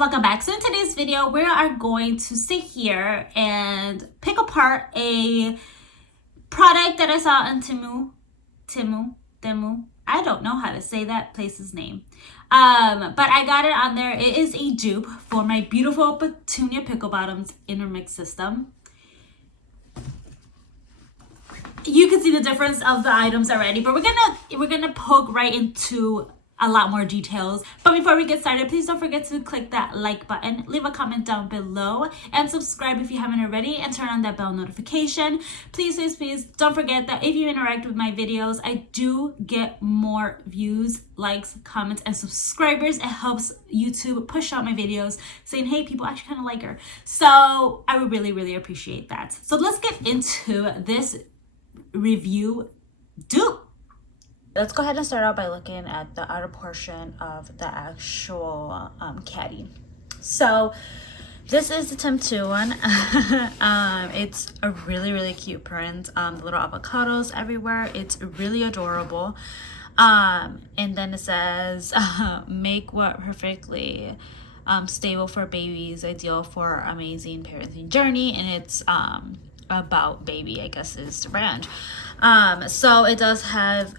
welcome back. So in today's video we are going to sit here and pick apart a product that I saw on Temu. I don't know how to say that place's name, but I got it on there. It is a dupe for my beautiful Petunia Pickle Bottoms intermix system. You can see the difference of the items already, but we're gonna poke right into a lot more details. But before we get started, please don't forget to click that like button, leave a comment down below, and subscribe if you haven't already, and turn on that bell notification. Please don't forget that if you interact with my videos, I do get more views, likes, comments, and subscribers. It helps YouTube push out my videos, saying, hey, people actually kind of like her. So I would really appreciate that. So let's get into this review dupe. Let's go ahead and start out by looking at the outer portion of the actual caddy. So this is the Temu one. It's a really cute print. The little avocados everywhere. It's really adorable. And then it says, make what perfectly stable for babies, ideal for amazing parenting journey. And it's about baby, I guess is the brand. So it does have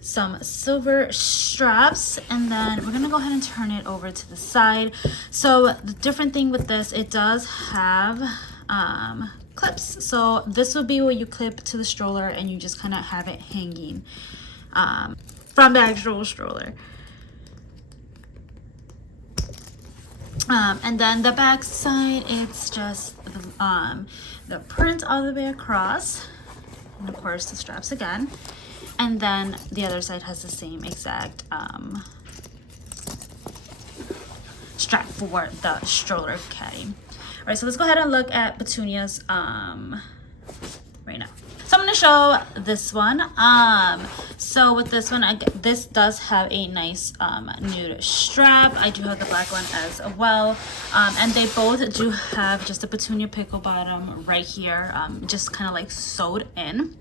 some silver straps, and then we're gonna go ahead and turn it over to the side. So the different thing with this, it does have clips. So this will be what you clip to the stroller, and you just kind of have it hanging from the actual stroller. And then the back side, it's just the print all the way across, and of course the straps again, and then the other side has the same exact strap for the stroller caddy. All right, so let's go ahead and look at Petunia's right now. So I'm going to show this one. So with this one, this does have a nice nude strap. I do have the black one as well. And they both do have just a Petunia pickle bottom right here, just kind of like sewed in.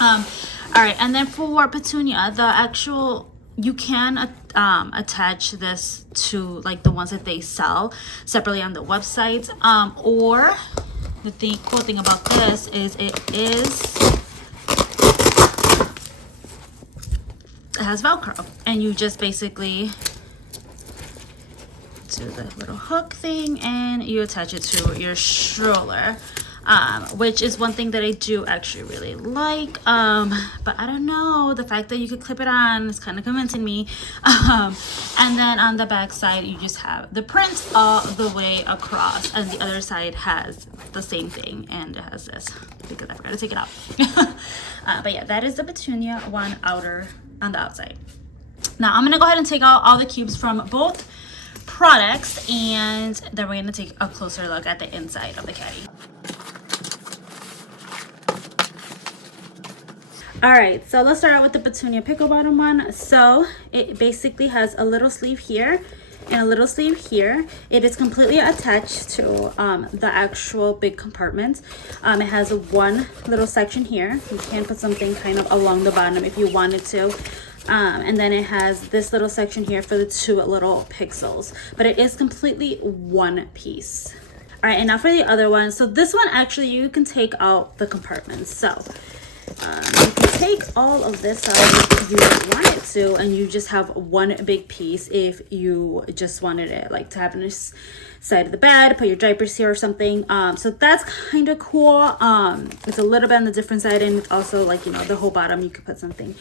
All right, and then for Petunia, the actual, you can attach this to like the ones that they sell separately on the website, or the cool thing about this is it has Velcro, and you just basically do the little hook thing and you attach it to your stroller, which is one thing that I do actually really like, but I don't know, the fact that you could clip it on is kind of convincing me. And then on the back side, you just have the print all the way across, and the other side has the same thing, and it has this because I forgot to take it out. But yeah, that is the Petunia one outer on the outside. Now I'm gonna go ahead and take out all the cubes from both products, and then we're gonna take a closer look at the inside of the caddy. All right, so let's start out with the Petunia pickle bottom one. So it basically has a little sleeve here and a little sleeve here. It is completely attached to the actual big compartment. It has one little section here. You can put something kind of along the bottom if you wanted to. And then it has this little section here for the two little pixels, but it is completely one piece. All right, and now for the other one. So this one, actually, you can take out the compartments. So you can take all of this out if you wanted to, and you just have one big piece if you just wanted it like to have on this side of the bed, put your diapers here or something. So that's kind of cool. It's a little bit on the different side, and it's also like, you know, the whole bottom, you could put something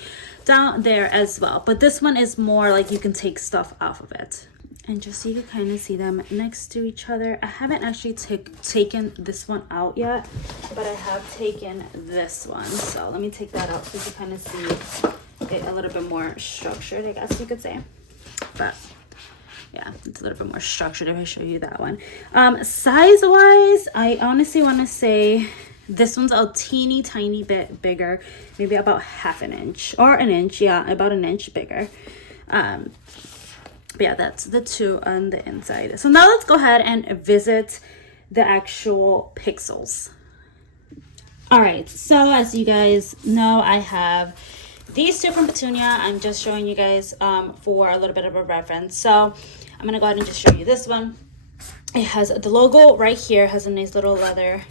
down there as well. But this one is more like you can take stuff off of it. And just so you can kind of see them next to each other. I haven't actually taken this one out yet, but I have taken this one. So let me take that out so you can kind of see it a little bit more structured, I guess you could say. But yeah, it's a little bit more structured if I show you that one. Size-wise, I honestly want to say this one's a teeny tiny bit bigger, maybe about half an inch or an inch. Yeah, about an inch bigger. But yeah, that's the two on the inside. So now let's go ahead and visit the actual pixels. All right, so as you guys know, I have these two from Petunia. I'm just showing you guys for a little bit of a reference. So I'm gonna go ahead and just show you this one. It has the logo right here, has a nice little leather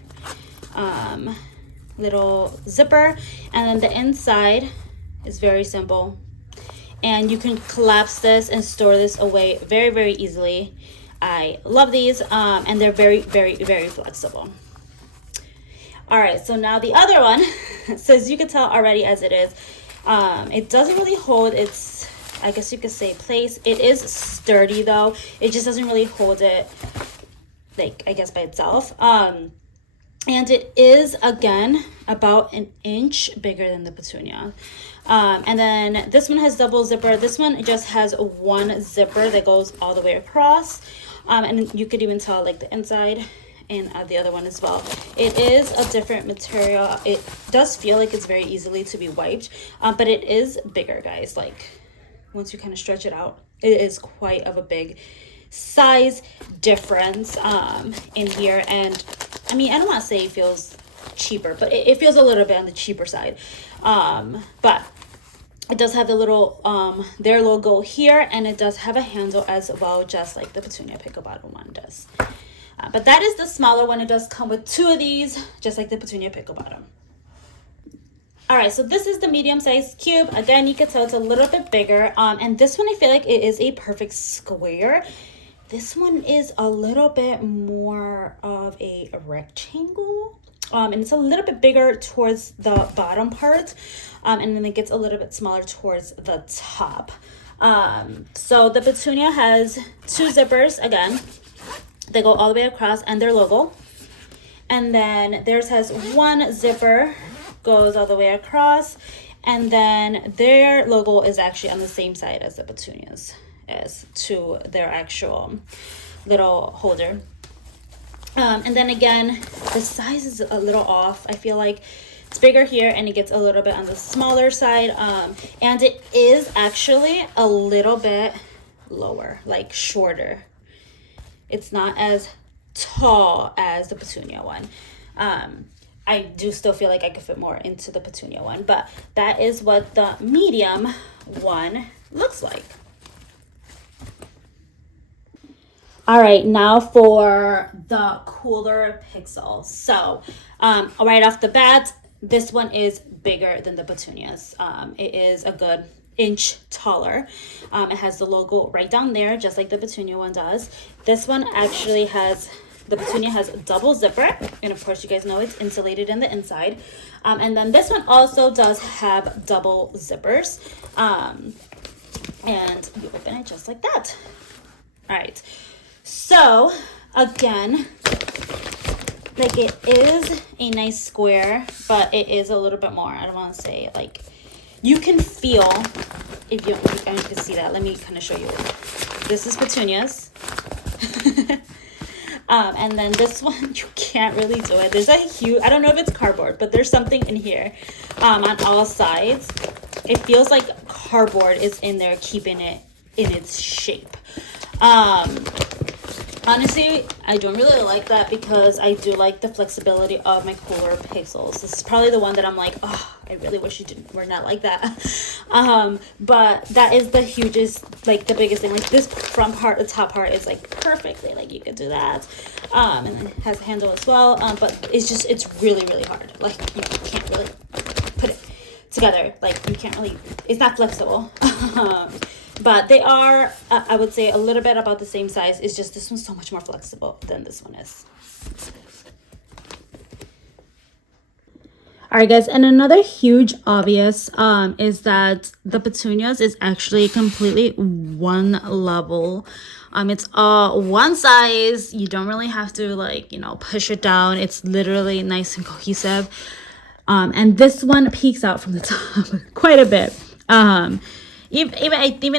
little zipper, and then the inside is very simple, and you can collapse this and store this away very, very easily. I love these, and they're very, very, very flexible. All right, so now the other one, so as you can tell already as it is, it doesn't really hold its, I guess you could say, place. It is sturdy though. It just doesn't really hold it, like, I guess by itself. And it is, again, about an inch bigger than the Petunia. And then this one has double zipper. This one just has one zipper that goes all the way across. And you could even tell like the inside and the other one as well. It is a different material. It does feel like it's very easily to be wiped, but it is bigger, guys. Like, once you kind of stretch it out, it is quite of a big size difference in here. And I mean, I don't want to say it feels cheaper, but it feels a little bit on the cheaper side. But it does have the little their logo here, and it does have a handle as well, just like the Petunia Pickle Bottle one does. But that is the smaller one. It does come with two of these, just like the Petunia Pickle Bottom. All right, so this is the medium-sized cube. Again, you can tell it's a little bit bigger. And this one, I feel like it is a perfect square. This one is a little bit more of a rectangle. And it's a little bit bigger towards the bottom part. And then it gets a little bit smaller towards the top. So the Petunia has two zippers, again. They go all the way across, and their logo. And then theirs has one zipper, goes all the way across, and then their logo is actually on the same side as the Petunia's, as to their actual little holder. And then again, the size is a little off. I feel like it's bigger here, and it gets a little bit on the smaller side. And it is actually a little bit lower, like shorter. It's not as tall as the Petunia one. I do still feel like I could fit more into the Petunia one, but that is what the medium one looks like. All right, now for the cooler pixels. So right off the bat, this one is bigger than the Petunia's. It is a good inch taller. It has the logo right down there, just like the Petunia one does. This one actually has, the Petunia has a double zipper, and of course you guys know it's insulated in the inside. And then this one also does have double zippers. And you open it just like that. All right, so again, like, it is a nice square, but it is a little bit more, I don't want to say, like, you can feel, if you can see that, let me kind of show you. This is Petunia's. And then this one, you can't really do it. There's a huge, I don't know if it's cardboard, but there's something in here on all sides. It feels like cardboard is in there keeping it in its shape. Honestly, I don't really like that because I do like the flexibility of my cooler pixels. This is probably the one that I'm like, oh, I really wish were not like that. But that is the hugest, like the biggest thing. Like this front part, the top part is like perfectly, like you could do that. And then it has a handle as well. But it's really, really hard. Like you can't really put it together. Like you can't really, it's not flexible. But they are, I would say, a little bit about the same size. It's just this one's so much more flexible than this one is. All right, guys, and another huge obvious is that the Petunias is actually completely one level. It's one size. You don't really have to, like, push it down. It's literally nice and cohesive. And this one peeks out from the top quite a bit. Even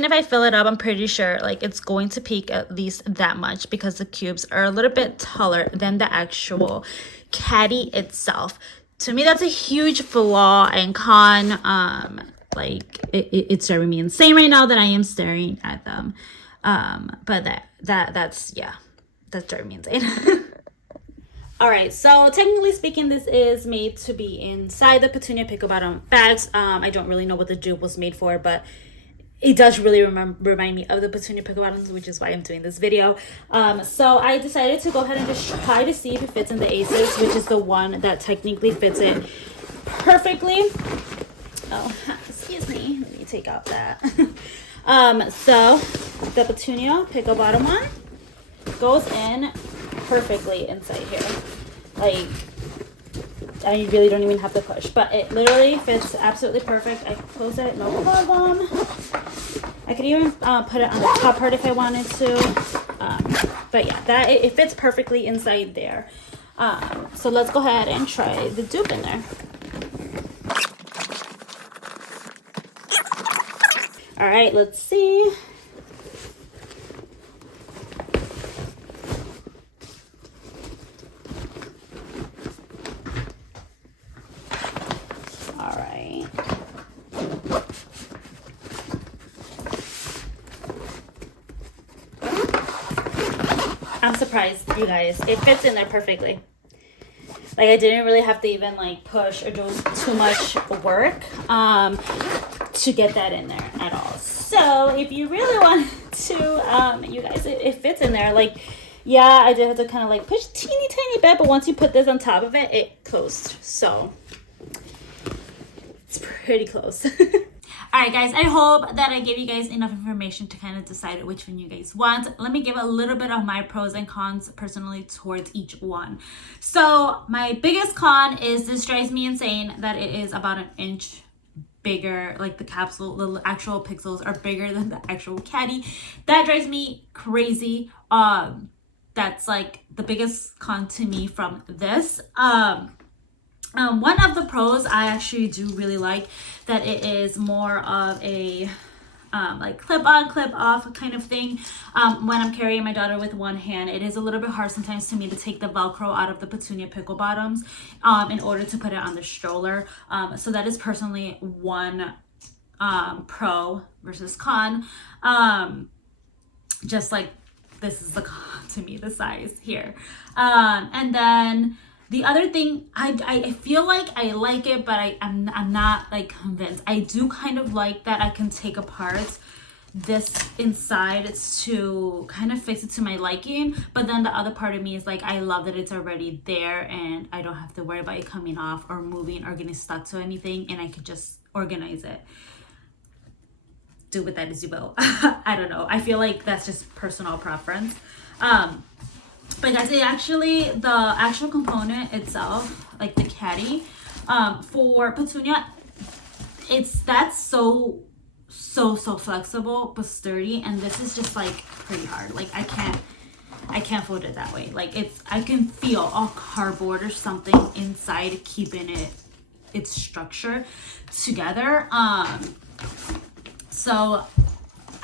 if I fill it up, I'm pretty sure like it's going to peak at least that much because the cubes are a little bit taller than the actual caddy itself. To me, that's a huge flaw and con. Like it's driving me insane right now that I am staring at them. But that's driving me insane. All right, so technically speaking, this is made to be inside the Petunia Pickle Bottom bags. I don't really know what the dupe was made for, but it does really remind me of the Petunia Pickle bottoms, which is why I'm doing this video. So I decided to go ahead and just try to see if it fits in the Aces, which is the one that technically fits it perfectly. Oh, excuse me. Let me take out that. So the Petunia Pickle bottom one goes in perfectly inside here. Like, I really don't even have to push, but it literally fits absolutely perfect. I can close it, no problem. I could even put it on the top part if I wanted to. But yeah, it fits perfectly inside there. So let's go ahead and try the dupe in there. All right, let's see. All right. I'm surprised, you guys. It fits in there perfectly. Like, I didn't really have to even like push or do too much work to get that in there at all. So if you really want to, you guys, it fits in there. Like, yeah, I did have to kind of like push teeny tiny bit, but once you put this on top of it, it closed. So it's pretty close. All right, guys, I hope that I gave you guys enough information to kind of decide which one you guys want. Let me give a little bit of my pros and cons personally towards each one. So my biggest con is this drives me insane that it is about an inch bigger. Like, the capsule, the actual pixels are bigger than the actual caddy. That drives me crazy. That's like the biggest con to me from this. One of the pros I actually do really like that it is more of a like clip on, clip off kind of thing. When I'm carrying my daughter with one hand, it is a little bit hard sometimes to me to take the Velcro out of the Petunia Pickle bottoms in order to put it on the stroller. So that is personally one pro versus con. Just like, this is the con to me, the size here. And then the other thing, I feel like I like it, but I'm not like convinced. I do kind of like that I can take apart this inside to kind of fix it to my liking, but then the other part of me is like, I love that it's already there and I don't have to worry about it coming off or moving or getting stuck to anything, and I could just organize it. Do with that as you will. I don't know. I feel like that's just personal preference. But guys, the actual component itself, like the caddy, for Petunia, that's so flexible but sturdy, and this is just like pretty hard. Like, I can't fold it that way. Like, I can feel a cardboard or something inside keeping its structure together. So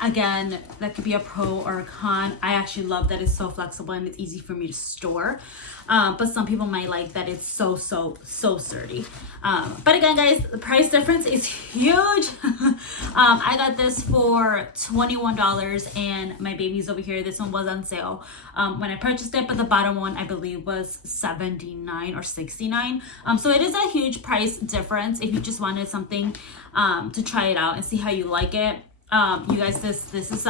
again, that could be a pro or a con. I actually love that it's so flexible and it's easy for me to store. But some people might like that it's so sturdy. But again, guys, the price difference is huge. I got this for $21 and my baby's over here. This one was on sale when I purchased it, but the bottom one I believe was $79 or $69. So it is a huge price difference if you just wanted something to try it out and see how you like it. You guys, this is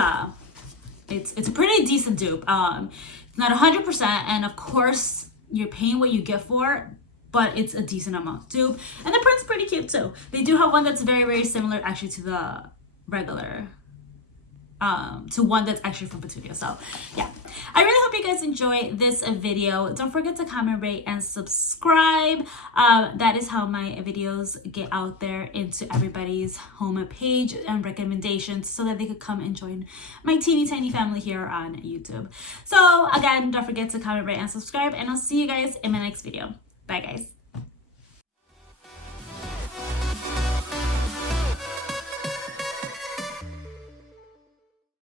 it's a pretty decent dupe. It's not 100%, and of course you're paying what you get for, but it's a decent amount dupe, and the print's pretty cute too. They do have one that's very similar actually to the regular to one that's actually from Petunia. So yeah, I really hope you guys enjoy this video. Don't forget to comment, rate, and subscribe. That is how my videos get out there into everybody's home page and recommendations, so that they could come and join my teeny tiny family here on YouTube. So again, don't forget to comment, rate, and subscribe, and I'll see you guys in my next video. Bye guys.